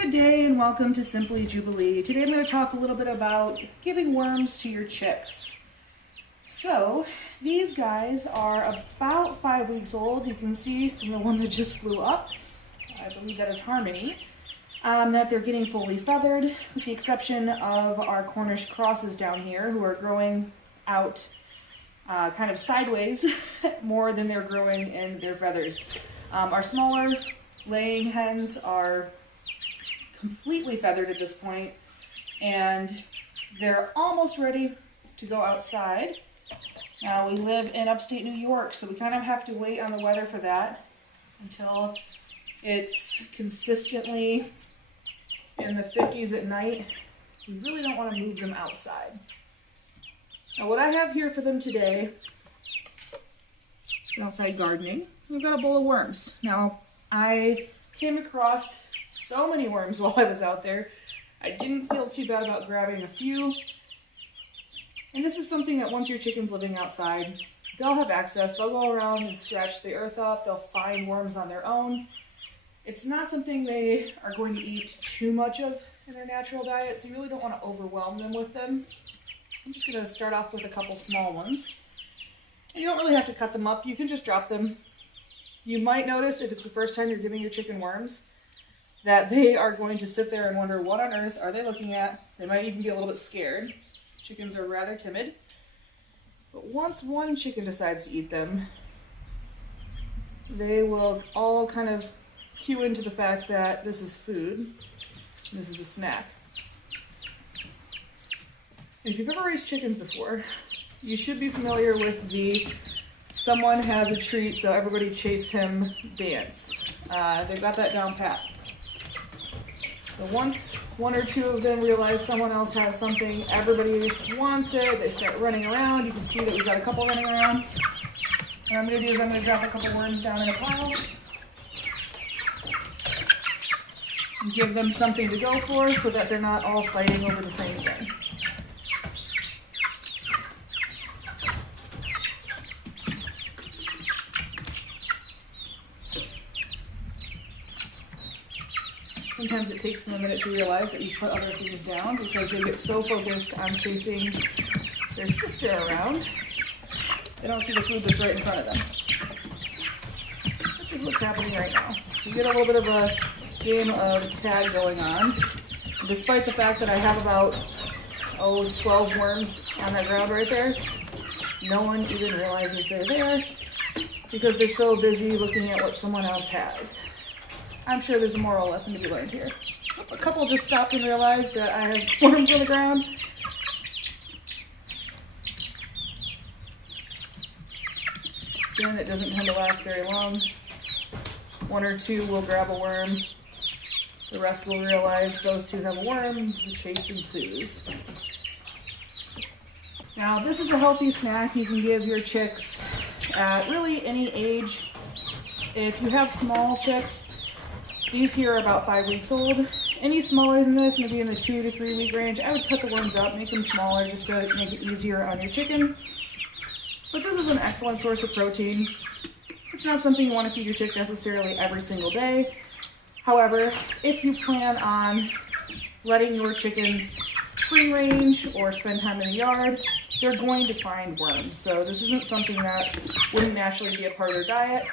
Good day and welcome to Simply Jubilee. Today I'm going to talk a little bit about giving worms to your chicks. So these guys are about 5 weeks old. You can see from the one that just flew up, I believe that is Harmony, that they're getting fully feathered, with the exception of our Cornish crosses down here who are growing out kind of sideways more than they're growing in their feathers. Our smaller laying hens are completely feathered at this point, and they're almost ready to go outside. Now, we live in upstate New York, so we kind of have to wait on the weather for that until it's consistently in the 50s at night. We really don't want to move them outside. Now, what I have here for them today, outside gardening, we've got a bowl of worms. Now, I came across so many worms while I was out there. I didn't feel too bad about grabbing a few. And this is something that once your chicken's living outside, they'll have access. They'll go around and scratch the earth up. They'll find worms on their own. It's not something they are going to eat too much of in their natural diet, so you really don't want to overwhelm them with them. I'm just going to start off with a couple small ones. And you don't really have to cut them up. You can just drop them. You might notice, if it's the first time you're giving your chicken worms, that they are going to sit there and wonder what on earth are they looking at. They might even be a little bit scared. Chickens are rather timid. But once one chicken decides to eat them, they will all kind of cue into the fact that this is food, and this is a snack. If you've ever raised chickens before, you should be familiar with the someone has a treat so everybody chase him dance. They've got that down pat. So once one or two of them realize someone else has something, everybody wants it, they start running around. You can see that we've got a couple running around. What I'm going to do is I'm going to drop a couple worms down in a pile and give them something to go for so that they're not all fighting over the same thing. Sometimes it takes them a minute to realize that you put other things down because they get so focused on chasing their sister around, they don't see the food that's right in front of them. Which is what's happening right now. So you get a little bit of a game of tag going on. Despite the fact that I have about 12 worms on that ground right there, no one even realizes they're there because they're so busy looking at what someone else has. I'm sure there's a moral lesson to be learned here. A couple just stopped and realized that I have worms on the ground. Again, it doesn't tend to last very long. One or two will grab a worm. The rest will realize those two have a worm. The chase ensues. Now, this is a healthy snack you can give your chicks at really any age. If you have small chicks, these here are about 5 weeks old. Any smaller than this, maybe in the 2 to 3 week range, I would cut the worms up, make them smaller just to make it easier on your chicken. But this is an excellent source of protein. It's not something you want to feed your chick necessarily every single day. However, if you plan on letting your chickens free range or spend time in the yard, they're going to find worms. So this isn't something that wouldn't naturally be a part of their diet.